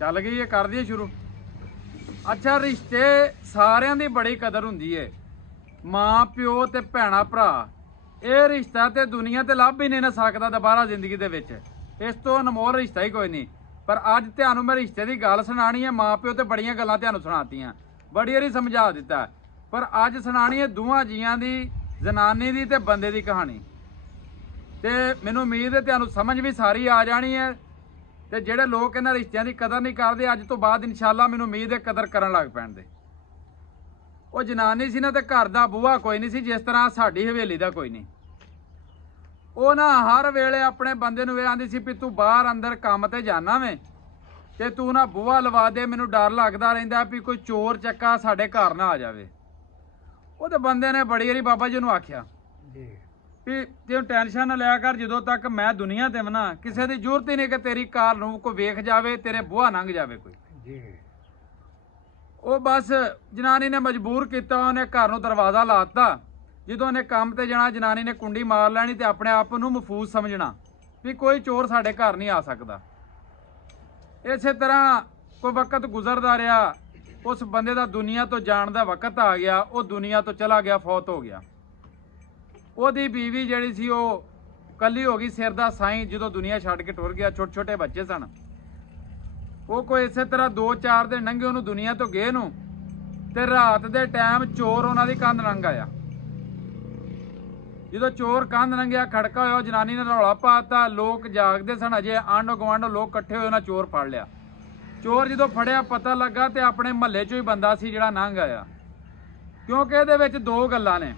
ਚੱਲ ਗਈ है कर दिए शुरू। अच्छा रिश्ते सारिਆਂ ਦੀ बड़ी कदर ਹੁੰਦੀ है, मां प्यो ते भैणा भरा। ਇਹ रिश्ता ते दुनिया ते ਲੱਭ ही नहीं ना सकदा दोबारा जिंदगी दे विच। इस तो अनमोल रिश्ता ही कोई नहीं। पर अज तुहानू मैं रिश्ते की गल सुनानी है। मां प्यो ते बड़ियां गल्लां तुहानू सुणातियां, बड़ी वारी समझा दिता, पर अज सुनानी है दोवां जियां दी, जनानी दी ते बंदे दी कहानी। ते मैनूं उम्मीद है तुहानू समझ भी सारी आ जानी है। ते जिहड़े लोग इन्हां रिश्तियां की कदर नहीं करते, अज तो बाद इंशाअल्लाह मैनूं उम्मीद है कदर करन लग पैणगे। वो जनानी सी ना, ते घर दा बूहा कोई नहीं सी, जिस तरह साडी हवेली दा कोई नहीं। वो ना हर वेले अपने बंदे नूं आंदी सी भी तू बाहर अंदर काम ते जाना वे ते तू ना बूहा लवा दे, मैनूं डर लगदा रहिंदा भी कोई चोर चक्का साडे घर ना आ जावे। वो ते बंदे ने बड़ी वारी बाबा जी नूं आखिया भी तू टेंशन ना लिया कर, जदों तक मैं दुनिया ते ना किसी की जरूरत ही नहीं कि तेरी कार नूं कोई वेख जावे, तेरे बूहा लंघ जावे कोई। वो बस जनानी ने मजबूर किया, उन्हें घर नूं दरवाज़ा लाता। जो उन्हें काम ते जाना, जनानी ने कुंडी मार लैनी ते अपने आप नूं महफूज समझना भी कोई चोर साडे घर नहीं आ सकता। इस तरह कोई वक्त गुजरदा रहा, उस बंदे का दुनिया तो जाण दा वक्त आ गया, वो दुनिया तो चला गया, फौत हो गया। ਉਹਦੀ बीवी ਜਿਹੜੀ ਸੀ ਉਹ ਕੱਲੀ ਹੋ ਗਈ, सिर ਦਾ ਸਾਈਂ ਜਦੋਂ ਦੁਨੀया ਛੱਡ ਕੇ ਟੁਰ ਗਿਆ। ਛੋਟੇ ਛੋਟੇ ਬੱਚੇ ਸਨ। ਉਹ ਕੋਈ ਇਸੇ ਤਰ੍ਹਾਂ 2-4 ਦਿਨ ਲੰਘੇ ਉਹਨੂੰ ਦੁਨੀया ਤੋਂ ਗਏ ਨੂੰ, ਤੇ ਰਾਤ ਦੇ ਟਾਈਮ ਚੋਰ ਉਹਨਾਂ ਦੀ ਕੰਧ ਲੰਘ ਆਇਆ। ਜਦੋਂ ਚੋਰ ਕੰਧ ਲੰਘਿਆ, ਖੜਕਾ ਹੋਇਆ, ਜਨਾਨੀ ਨੇ ਰੌਲਾ ਪਾਤਾ। ਲੋਕ ਜਾਗਦੇ ਸਨ, ਅਜੇ ਆਂਢੋ ਗੁਆਂਢੋ ਲੋਕ ਇਕੱਠੇ ਹੋਏ, ਉਹਨਾਂ ਚੋਰ ਫੜ ਲਿਆ। ਚੋਰ ਜਦੋਂ ਫੜਿਆ ਪਤਾ ਲੱਗਾ ਤੇ ਆਪਣੇ ਮਹੱਲੇ 'ਚੋਂ ਹੀ ਬੰਦਾ ਸੀ ਜਿਹੜਾ ਲੰਘ ਆਇਆ। ਕਿਉਂਕਿ ਇਹਦੇ ਵਿੱਚ 2 ਗੱਲਾਂ ਨੇ।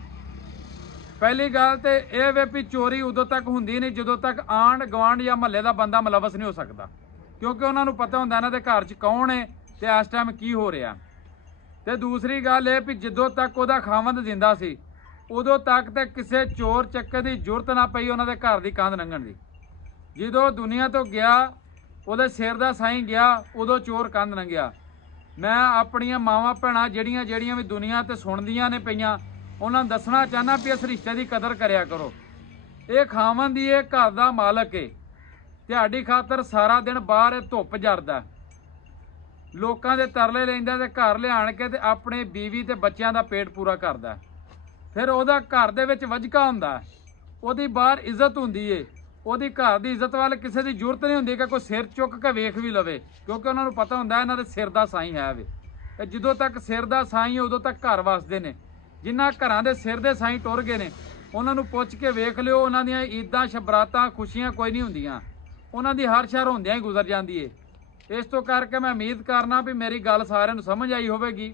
पहली गल तो यह वे भी चोरी उदों तक होंदी नहीं जदों तक आंढ गुआंढ या महल्ले का बंदा मुलवस नहीं हो सकता, क्योंकि उन्होंने पता होंदा इन्हां दे घर च कौन है ते इस टाइम की हो रहा। तो दूसरी गल ये भी जदों तक उहदा खावंद जिंदा सी उदों तक तो किसी चोर चक्के की जरूरत ना पई उन्हां दे घर की कंध लंघण दी। जदों दुनिया तो गया, उहदे सिर दा साईं गया, उदों चोर कंध लंघिया। मैं अपनियां मावां भैणां ਜਿਹੜੀਆਂ ਜਿਹੜੀਆਂ भी दुनिया ते सुणदियां ने पईयां, उन्होंने दसना चाहना भी इस रिश्ते की कदर करया करो। ये खावन दी ये घर का मालक है, तुहाडी खातर सारा दिन बाहर धुप जरदा, लोगों के तरले लैंदा ते घर लिया के ते अपने बीवी ते बच्चों का पेट पूरा करदा। फिर उहदा घर दे विच वजका हुंदा, उहदी बाहर इज्जत हुंदी है। उहदी घर की इज्जत वाल किसी की जरूरत नहीं हुंदी कि कोई सिर चुक के वेख भी लवे, क्योंकि उन्होंने पता हुंदा इन्हां दे सिर दा साईं है वे। जदों तक सिर दा साईं उदों तक घर वसदे ने। जिन्हां घरां दे सिर दे साईं टुर गए ने, उन्होंने पुछ के वेख लिओ, उन्हां दीयां ईदां शबरातां खुशियां कोई नहीं हुंदियां, उन्हां दी हर शहर होंदियां ही गुजर जाती है। इस तो करके मैं उम्मीद करना भी मेरी गल सारिआं नूं समझ आई होवेगी।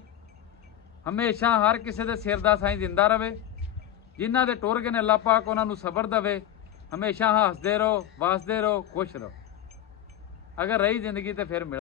हमेशा हर किसी दे सिर दा साईं जिंदा रवे। जिन्हां दे टुर गए ने अल्लाह पाक उन्हां नूं सबर देवे। हमेशा हसदे रहो, वसदे रहो, खुश रहो। अगर रही जिंदगी तो फिर मिल